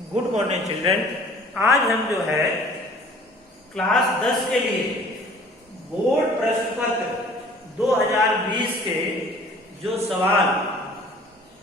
Good morning children. आज हम जो है क्लास 10 के लिए बोर्ड प्रश्न पत्र 2020 के जो सवाल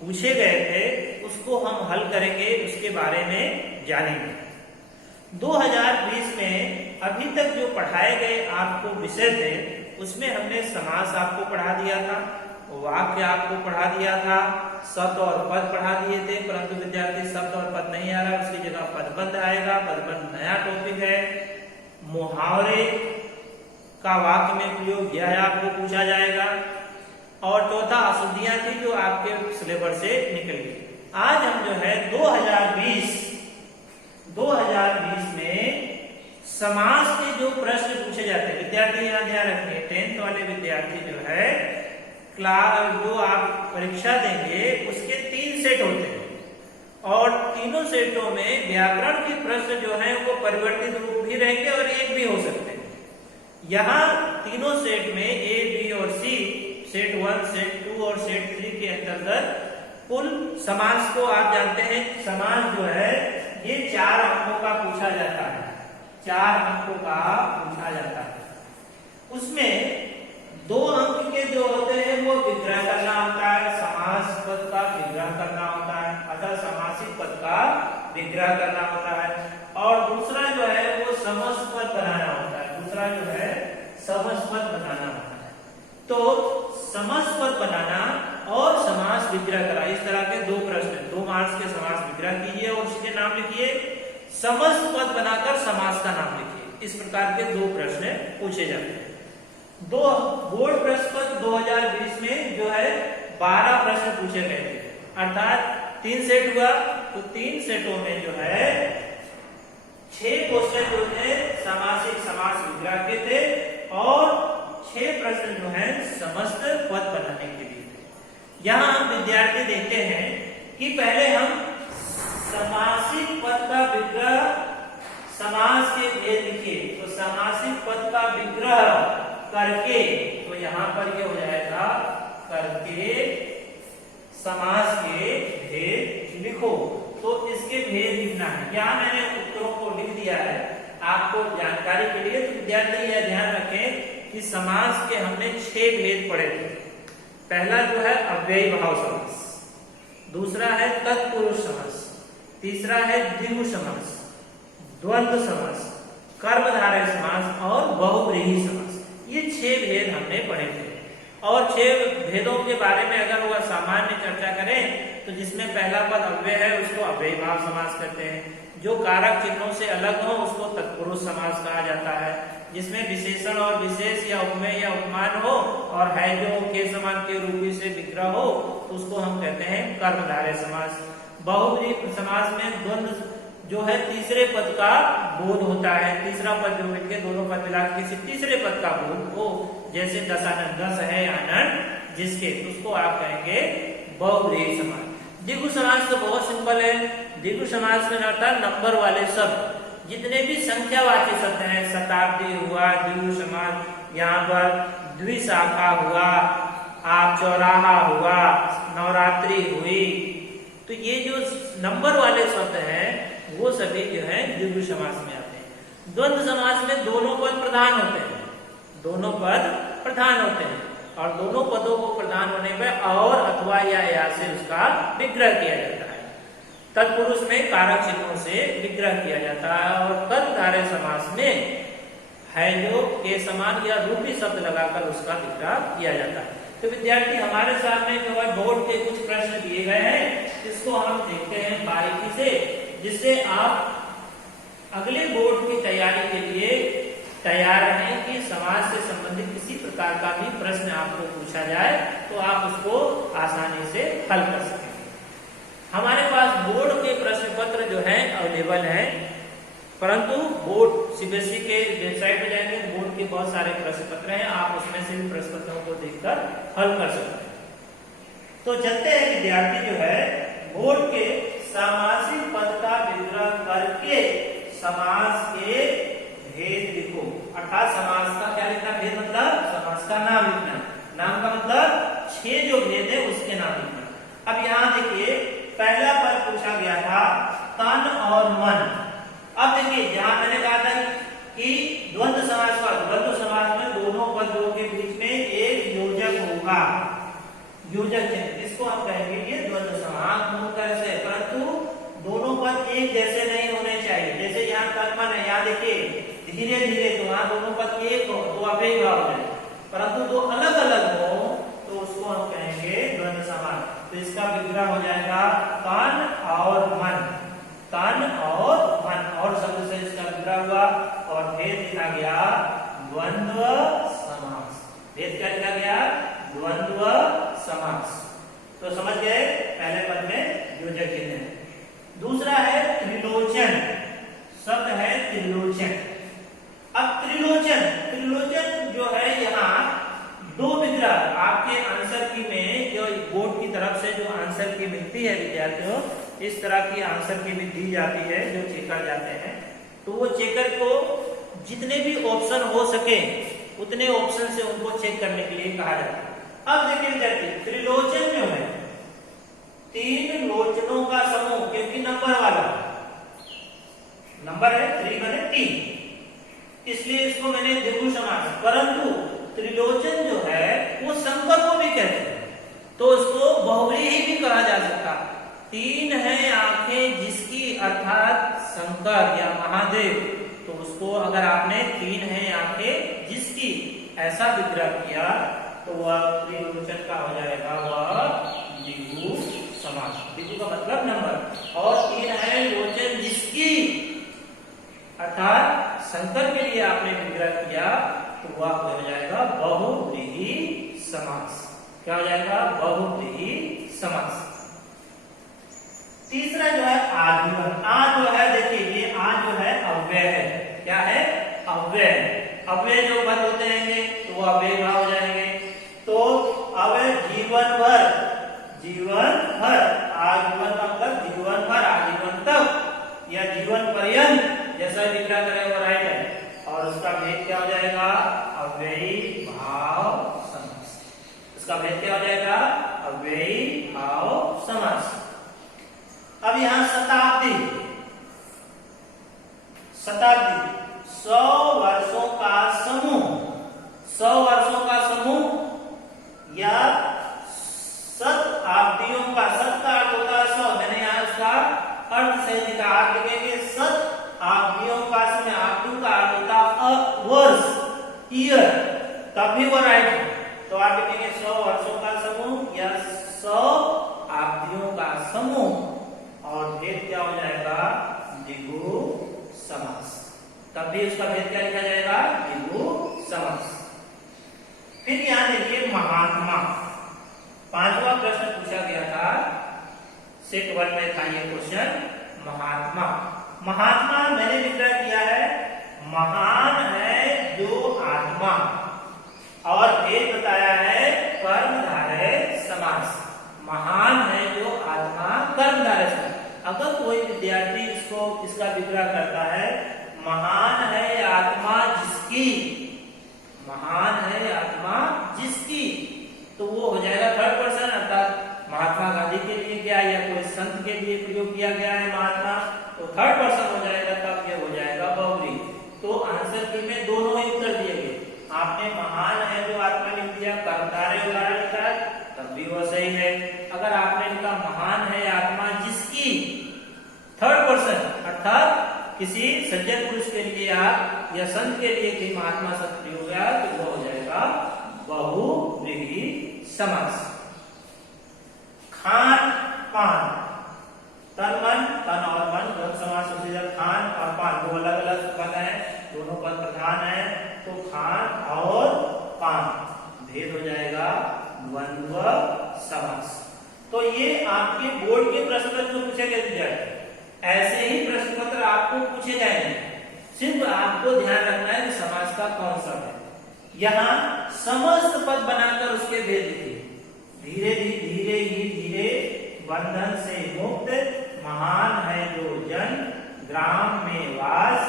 पूछे गए थे उसको हम हल करेंगे, उसके बारे में जानेंगे। 2020 में अभी तक जो पढ़ाए गए आपको विषय थे उसमें हमने समास आपको पढ़ा दिया था, वाक्य आपको पढ़ा दिया था, शब्द और पद पढ़ा दिए थे, परंतु विद्यार्थी शब्द और पद नहीं आ रहा, उसकी जगह पदबंध आएगा। पदबंध नया टॉपिक है। मुहावरे का वाक्य में प्रयोग यह आपको पूछा जाएगा। और चौथा अशुद्धियां थी जो आपके सिलेबस से निकल गई। आज हम जो है 2020 में समास के जो प्रश्न पूछे जाते हैं, विद्यार्थी यहाँ ध्यान रखिए, 10th वाले विद्यार्थी जो है क्लास जो आप परीक्षा देंगे उसके 3 सेट होते हैं और तीनों सेटों में व्याकरण के प्रश्न जो हैं वो परिवर्तित रूप भी रहेंगे और एक भी हो सकते हैं। यहाँ तीनों सेट में ए, बी और सी, सेट 1, सेट 2 और सेट 3 के अंतर्गत कुल समास को आप जानते हैं, समास जो है ये 4 अंकों का पूछा जाता है, 4 अंकों का पूछा जाता है। उसमें 2 अंक के जो होते हैं वो विग्रह करना होता है, समास पद का विग्रह करना होता है, अतः समासिक पद का विग्रह करना होता है। और दूसरा जो है वो समस्त पद बनाना होता है, दूसरा जो है समस्त पद बनाना होता है। तो समस्त पद बनाना और समास विग्रह करा, इस तरह के 2 प्रश्न, 2 मार्क्स के समास विग्रह कीजिए और उसके नाम लिखिए, समस्त पद बनाकर समास का नाम लिखिए। इस प्रकार के 2 प्रश्न पूछे जाते हैं। बोर्ड प्रश्न पत्र 2020 में जो है 12 प्रश्न पूछे गए थे, अर्थात 3 सेट हुआ तो 3 सेटों में जो है 6 क्वेश्चन जो थे सामासिक समास विग्रह के थे और 6 प्रश्न जो है समस्त पद बनाने के लिए थे। यहाँ हम विद्यार्थी देखते हैं कि पहले हम समासिक पद का विग्रह, समास के भेद लिखिए। तो समासिक पद का विग्रह करके, तो यहाँ पर ये हो जाएगा करके समास के भेद लिखो। तो इसके भेद लिखना है। यहाँ मैंने उत्तरों को लिख दिया है आपको जानकारी के लिए। तो विद्यार्थी यह ध्यान रखें कि समास के हमने 6 भेद पढ़े थे। पहला जो है अव्ययी भाव समास, दूसरा है तत्पुरुष समास, तीसरा है द्विगु समास, द्वंद्व समास, कर्मधारय समास और बहुव्रीहि समास। ये 6 भेद हमने पढ़े थे। और 6 भेदों के बारे में अगर वो सामान्य चर्चा करें तो जिसमें पहला पद अव्यय है उसको अव्ययी भाव समास कहते हैं, जो कारक चिन्हों से अलग हो उसको तत्पुरुष समास कहा जाता है, जिसमें विशेषण और विशेष या उपमेय या उपमान हो और है जो के समान के रूपी से विग्रह हो तो उसको हम कहते हैं कर्मधारय समास। बहुव्रीहि समास में द्वंद्व जो है तीसरे पद का बोध होता है, तीसरा पद जो मिलके दोनों पद मिला किसी तीसरे पद का बोध हो, जैसे दशानन 10 है आनंद जिसके, तो उसको आप कहेंगे बहुव्रीहि समास। द्विगु समास तो बहुत सिंपल है। द्विगु समास में अर्थात नंबर वाले शब्द, जितने भी संख्यावाची शब्द हैं, शताब्दी हुआ द्विगु समास, यहाँ पर द्विशाखा हुआ, आप चौराहा हुआ, नवरात्रि हुई, तो ये जो नंबर वाले शब्द हैं वो सभी जो है द्विगु समास में आते हैं। द्वंद्व समास में दोनों पद प्रधान होते हैं, दोनों पद प्रधान होते हैं और दोनों पदों को प्रधान होने पर और अथवा या से उसका विग्रह किया जाता है। तत्पुरुष में कारक चिन्हों से विग्रह किया जाता है और कर्मधारय समास में है जो के समान या रूपी शब्द लगाकर उसका विग्रह किया जाता है। तो विद्यार्थी हमारे सामने जो है बोर्ड के कुछ प्रश्न दिए गए हैं, इसको हम देखते हैं बारीकी से, जिससे आप अगले बोर्ड की तैयारी के लिए तैयार रहें कि समाज से संबंधित किसी प्रकार का भी प्रश्न आपको पूछा जाए तो आप उसको आसानी से हल कर सकें। हमारे पास बोर्ड के प्रश्न पत्र जो है अवेलेबल हैं, परंतु बोर्ड सीबीएसई के वेबसाइट पे जाएंगे, बोर्ड के बहुत सारे प्रश्न पत्र हैं, आप उसमें से भी प्रश्न पत्रों को देखकर हल कर सकते हैं। तो चलते हैं विद्यार्थी जो है बोर्ड के सामासिक पद का विग्रह करके समास के भेद लिखो। अर्थात समास का क्या लिखना, भेद मतलब समास का नाम लिखना, नाम का मतलब 6 जो भेद है उसके नाम लिखना। अब यहाँ देखिए पहला पद पूछा गया था तन और मन। अब देखिए जहां मैंने कहा था कि द्वंद्व समास में दोनों पदों के बीच में एक योजक होगा, योजक चिन्ह, इसको हम कहेंगे ये द्वंद्व समास। दोनों तरह से, परंतु दोनों पद एक जैसे नहीं होने चाहिए। जैसे यहाँ तन मन है, यहाँ देखिए धीरे धीरे, तो वहां दोनों पद एक हो तो अव्ययी भाव हो जाए, परंतु दो अलग अलग हो तो उसको हम कहेंगे द्वंद्व समास। तो इसका विग्रह हो जाएगा तन और मन, तन और मन, और शब्द से इसका विग्रह हुआ और भेद लिखा गया द्वंद्व समास। भेद क्या लिखा गया? द्वंद्व समास। तो समझ गए, पहले पद में योजक चिन्ह है। दूसरा है त्रिलोचन, शब्द है त्रिलोचन। अब त्रिलोचन जो है यहाँ दो विग्रह आपके आंसर की में, जो बोर्ड की तरफ से जो आंसर की मिलती है विद्यार्थियों, इस तरह की आंसर की भी दी जाती है जो चेकर जाते हैं, तो वो चेकर को जितने भी ऑप्शन हो सके उतने ऑप्शन से उनको चेक करने के लिए कहा जाता है। अब देखिए विद्यार्थी, त्रिलोचन जो है तीन लोचनों का समूह, क्योंकि नंबर वाला नंबर है, 3 माने 3, इसलिए इसको मैंने द्विगु समास। परंतु त्रिलोचन जो है वो शंकर को भी कहते हैं, तो उसको बहुव्रीहि ही भी कहा जा सकता। 3 है आंखें जिसकी, अर्थात शंकर या महादेव, तो उसको अगर आपने 3 है आंखें जिसकी ऐसा विग्रह किया तो वह त्रिलोचन का हो जाएगा, वह द्विगु समास। द्विगु का मतलब नंबर, और 3 है लोचन जिसकी, अर्थात शंकर के लिए आपने विग्रह किया तो वह हो जाएगा बहुव्रीहि समास। क्या हो जाएगा? बहुव्रीहि समास। तीसरा जो है आजीवन। आ जो है देखिए, ये आ जो है अव्यय है। क्या है? अव्यय। अव्यय जो पद होते रहेंगे तो वो अव्यय भाव हो जाएंगे। तो अब जीवन भर, आजीवन मतलब जीवन भर, आजीवन तक या जीवन पर्यंत जैसा विग्रह करें वो राइट है। और उसका भेद क्या हो जाएगा? अव्ययी भाव समास। उसका भेद क्या हो जाएगा? अव्ययी भाव समास। अब यहाँ शताब्दी, 100 वर्षों का समूह, 100 वर्षों का समूह या शताब्दियों का, शत का अर्थ होता है 100, मैंने यहाँ उसका अर्थ सही लिखा। आप लिखेंगे शताब्दियों का समय, आब्दू का अर्थ होता है वर्ष, ईयर, तब भी वो राइट है। तो आप लिखेंगे 100 वर्षों का समूह या 100 आब्दियों का समूह, और भेद क्या हो जाएगा? द्विगु समास। तब भी उसका भेद क्या लिखा जाएगा? द्विगु समास। फिर यहां देखिए महात्मा, 5वां प्रश्न पूछा गया था, सेट 1 में था ये क्वेश्चन, महात्मा। महात्मा मैंने विग्रह किया है, महान है जो आत्मा, और भेद बताया है कर्मधारय समास। महान है जो आत्मा, कर्मधारय समास। अगर कोई विद्यार्थी इसका विग्रह करता है, महान है आत्मा जिसकी, महान है आत्मा जिसकी, तो वो हो जाएगा थर्ड पर्सन, अर्थात महात्मा गांधी के लिए क्या या कोई संत के लिए प्रयोग किया गया है महात्मा, तो थर्ड पर्सन हो जाएगा, तब ये हो जाएगा बहुव्रीहि। तो आंसर की में दोनों ही उत्तर दिए गए। आपने महान है जो आत्मा लिख दिया, कर्मधारय उदाहरण लिखा, तब भी वो सही है। अगर आपने लिखा महान है आत्मा जिसकी, थर्ड पर्सन, अर्थात किसी सज्जन पुरुष के लिए आप या संत के लिए कि महात्मा शब्द प्रयोग किया, तो वो हो जाएगा बहुव्रीहि समास। खान पान, तन मन, तन और मन द्वंद्व समास होते हैं। खान और पान दो अलग अलग पद हैं, दोनों पद प्रधान है, तो खान और पान, भेद हो जाएगा द्वंद्व समास। तो ये आपके बोर्ड के प्रश्न पत्र में पूछे गए, ऐसे ही प्रश्न पत्र आपको पूछे जाएंगे। सिर्फ आपको ध्यान रखना है कि समास का कौन सा है। यहाँ समस्त पद बनाकर उसके भेद लिखिए। धीरे धीरे ही धीरे बंधन से मुक्त, महान है जो जन, ग्राम में वास,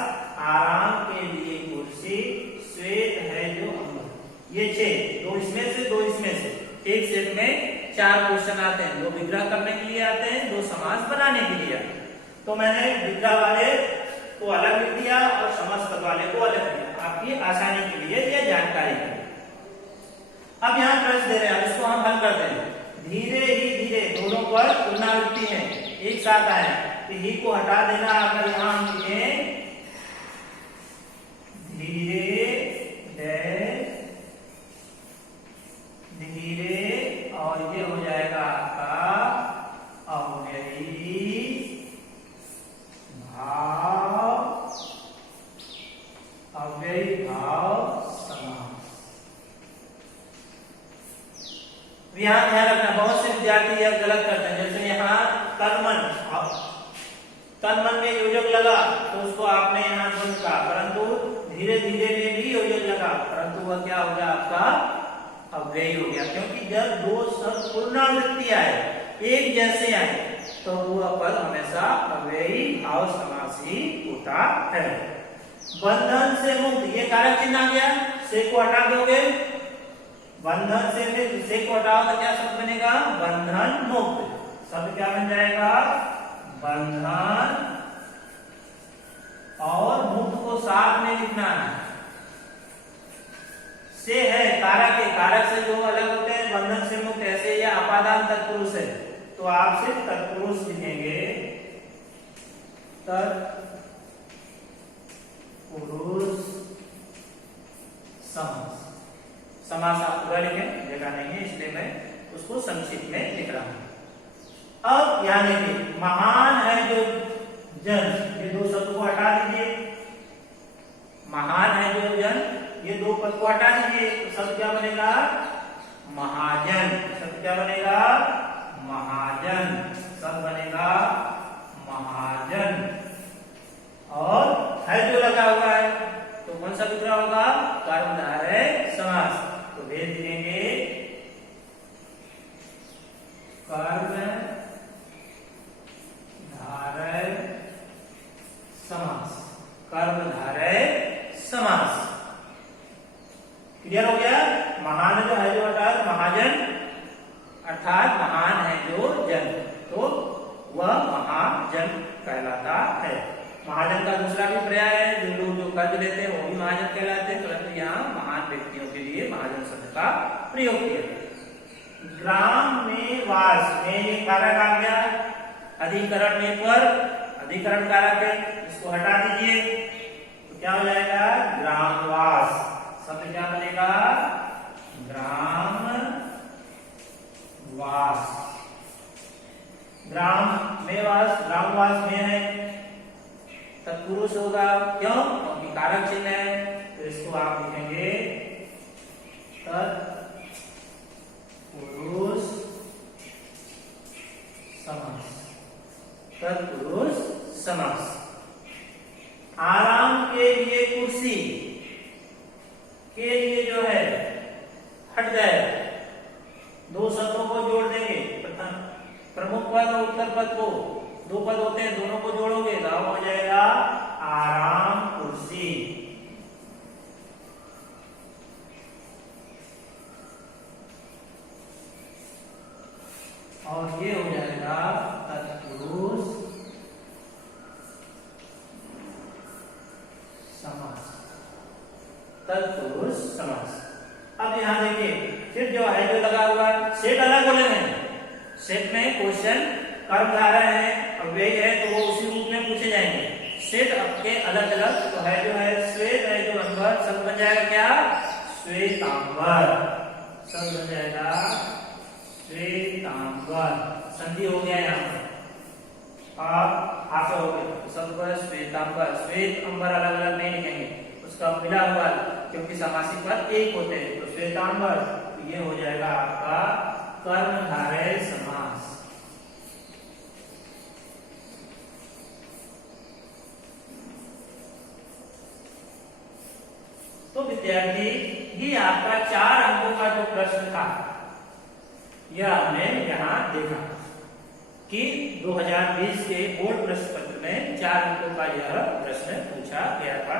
आराम के लिए कुर्सी, श्वेत है जो अमर। ये 6, दो इसमें से दो इसमें से, एक सेट में 4 क्वेश्चन आते हैं, 2 विग्रह करने के लिए आते हैं, 2 समास बनाने के लिए आते हैं। तो मैंने विग्रह वाले को अलग लिख दिया और समस्त पद वाले को अलग दिया, आपकी आसानी के लिए या जानकारी के लिए। अब यहाँ प्रश्न दे रहे हैं, इसको हम हल करते हैं। धीरे ही धीरे दोनों पर पुनरावृत्ति है, एक साथ आए, तो ही को हटा देना। अगर यहाँ हम लिखें धीरे धीरे, और ये हो जाएगा आपका अव्ययी भाव, अव्ययी भाव समास। यहाँ ध्यान रखना, बहुत से विद्यार्थी यह गलत करते हैं। जैसे यहाँ तन्मन, तन्मन में योजक लगा तो उसको आपने यहाँ द्वंद कहा, परंतु धीरे धीरे में भी योजक लगा, परंतु वह क्या हो गया आपका अव्ययी हो गया। क्योंकि जब दो शब्द पुनरावृत्ति आए, एक जैसे आए, तो वह पद हमेशा अव्ययी भाव समास ही होता है। बंधन से मुक्त, ये कारक चिन्ह आ गया, से को हटा दोगे, बंधन से को हटाओ तो क्या शब्द बनेगा, बंधन मुक्त। शब्द क्या बन जाएगा, बंधन, और मुक्त को साथ में लिखना है। से है कारक है, कारक से जो अलग होते हैं, बंधन से मुक्त, ऐसे या अपादान तत्पुरुष है, तो आप सिर्फ तत्पुरुष लिखेंगे, तत्पुरुष समास। समास आप पूरा लिखें, जगह नहीं है इसलिए मैं उसको संक्षिप्त में लिख रहा हूं। अब यानी कि महान है जो जन, ये दो शब्द को हटा दीजिए, महान है जो जन, ये दो पद को हटा दीजिए, तो शब्द क्या बनेगा, महाजन। शब्द क्या बनेगा, महाजन। शब्द बनेगा महाजन। और है जो लगा हुआ है, तो कौन सा विग्रह होगा, कर्मधारय समास। तो भेज देंगे कर्मधारय समास, कर्मधारय समास। क्लियर हो गया। महान जो है जो अर्थात महाजन, अर्थात महान है जो जन, तो वह महाजन कहलाता है। महाजन का दूसरा भी पर्याय है, जो लोग जो कर्ज लेते हैं वो भी महाजन कहलाते हैं, परंतु यहाँ महान व्यक्तियों के लिए महाजन शब्द का प्रयोग किया। ग्राम में वास में ये कारक आ गया, अधिकरण में पर, अधिकरण कारक है, इसको हटा दीजिए, तो क्या हो जाएगा, ग्रामवास। शब्द क्या बनेगा, ग्राम वास। ग्राम में वास, ग्रामवास में है, तत्पुरुष होगा, क्यों, क्योंकि कारक चिन्ह है, तो इसको आप लिखेंगे तत्पुरुष समास, तत्पुरुष समास। आराम के लिए कुर्सी के लिए जो है हट जाए, दो शब्दों को जोड़ देंगे, प्रमुख पद और उत्तर पद को, दो पद होते हैं, दोनों को जोड़ोगे तो हो जाएगा आराम कुर्सी। और ये हो जाएगा तत्पुरुष समास, तत्पुरुष समास। अब यहां देखिए, फिर जो है जो लगा हुआ सेट अलग बोले हैं, सेट में क्वेश्चन कर्मधारय है, अव्ययी है, तो वो उसी रूप में पूछे जाएंगे। सेट आपके अलग अलग, तो है जो है श्वेत है जो अंबर, शब्द बन जाएगा क्या, श्वेतांबर। शब्द बन जाएगा श्वेतांबर, संधि हो गया यहाँ पर, आप हाथ हो गए, शब्द पर श्वेतांबर। श्वेत अंबर अलग अलग नहीं लिखेंगे, उसका मिला हुआ, क्योंकि समासिक पद एक होते हैं, तो श्वेतांबर, तो ये हो जाएगा आपका कर्मधारय समास। तो विद्यार्थी, ये आपका 4 अंकों का जो प्रश्न था, यह हमने यहाँ देखा कि 2020 के बोर्ड प्रश्न पत्र में 4 अंकों का यह प्रश्न पूछा गया था,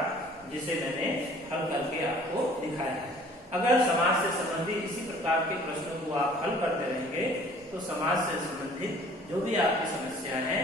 जिसे मैंने हल करके आपको दिखाया है। अगर समाज से संबंधित इसी प्रकार के प्रश्नों को आप हल करते रहेंगे, तो समाज से संबंधित जो भी आपकी समस्या है